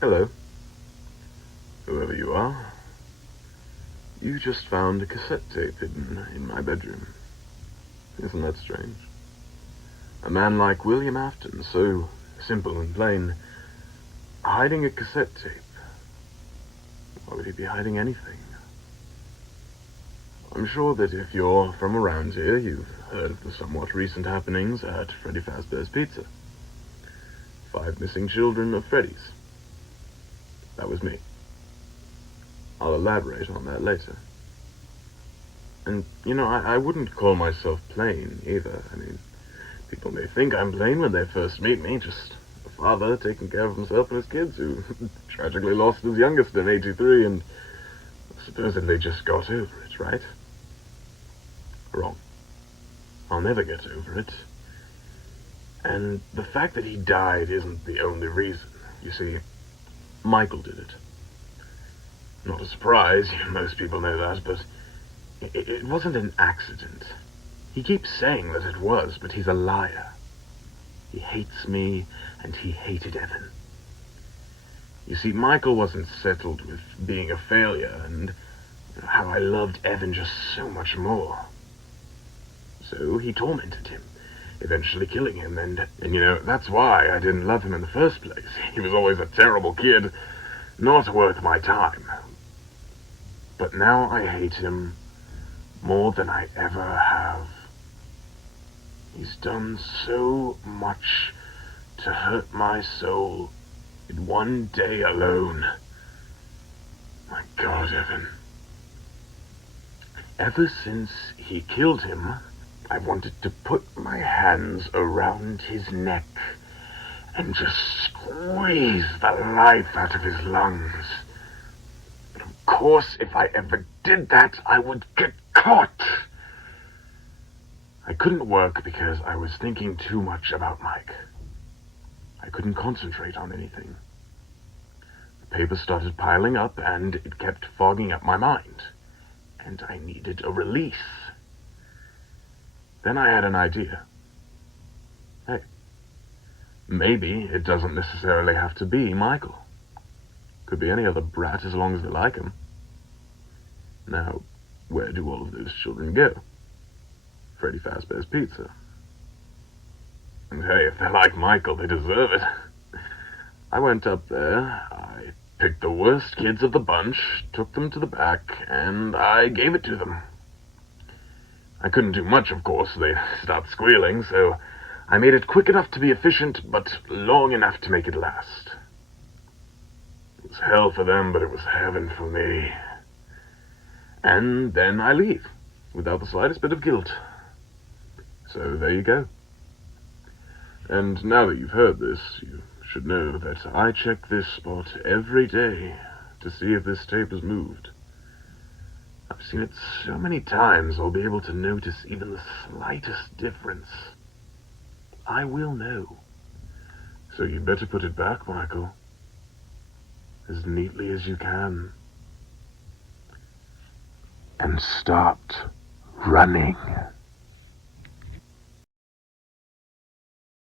Hello, whoever you are. You just found a cassette tape hidden in my bedroom. Isn't that strange? A man like William Afton, so simple and plain, hiding a cassette tape. Why would he be hiding anything? I'm sure that if you're from around here, you've heard of the somewhat recent happenings at Freddy Fazbear's Pizza. 5 missing children of Freddy's. That was me. I'll elaborate on that later. And, I wouldn't call myself plain, either. I mean, people may think I'm plain when they first meet me, just a father taking care of himself and his kids, who tragically lost his youngest in '83, and supposedly just got over it, right? Wrong. I'll never get over it. And the fact that he died isn't the only reason. You see, Michael did it. Not a surprise, most people know that, but it wasn't an accident. He keeps saying that it was, but he's a liar. He hates me, and he hated Evan. You see, Michael wasn't settled with being a failure, and how I loved Evan just so much more. So he tormented him, eventually killing him, and that's why I didn't love him in the first place. He was always a terrible kid, not worth my time. But now I hate him more than I ever have. He's done so much to hurt my soul in one day alone. My God, Evan. Ever since he killed him, I wanted to put my hands around his neck and just squeeze the life out of his lungs. But of course, if I ever did that, I would get caught. I couldn't work because I was thinking too much about Mike. I couldn't concentrate on anything. The paper started piling up, and it kept fogging up my mind. And I needed a release. Then I had an idea. Hey, maybe it doesn't necessarily have to be Michael. Could be any other brat as long as they like him. Now, where do all of those children go? Freddy Fazbear's Pizza. And hey, if they're like Michael, they deserve it. I went up there, I picked the worst kids of the bunch, took them to the back, and I gave it to them. I couldn't do much, of course. They'd start squealing, so I made it quick enough to be efficient, but long enough to make it last. It was hell for them, but it was heaven for me. And then I leave, without the slightest bit of guilt. So there you go. And now that you've heard this, you should know that I check this spot every day to see if this tape has moved. I've seen it so many times I'll be able to notice even the slightest difference. I will know. So you better put it back, Michael. As neatly as you can. And start running.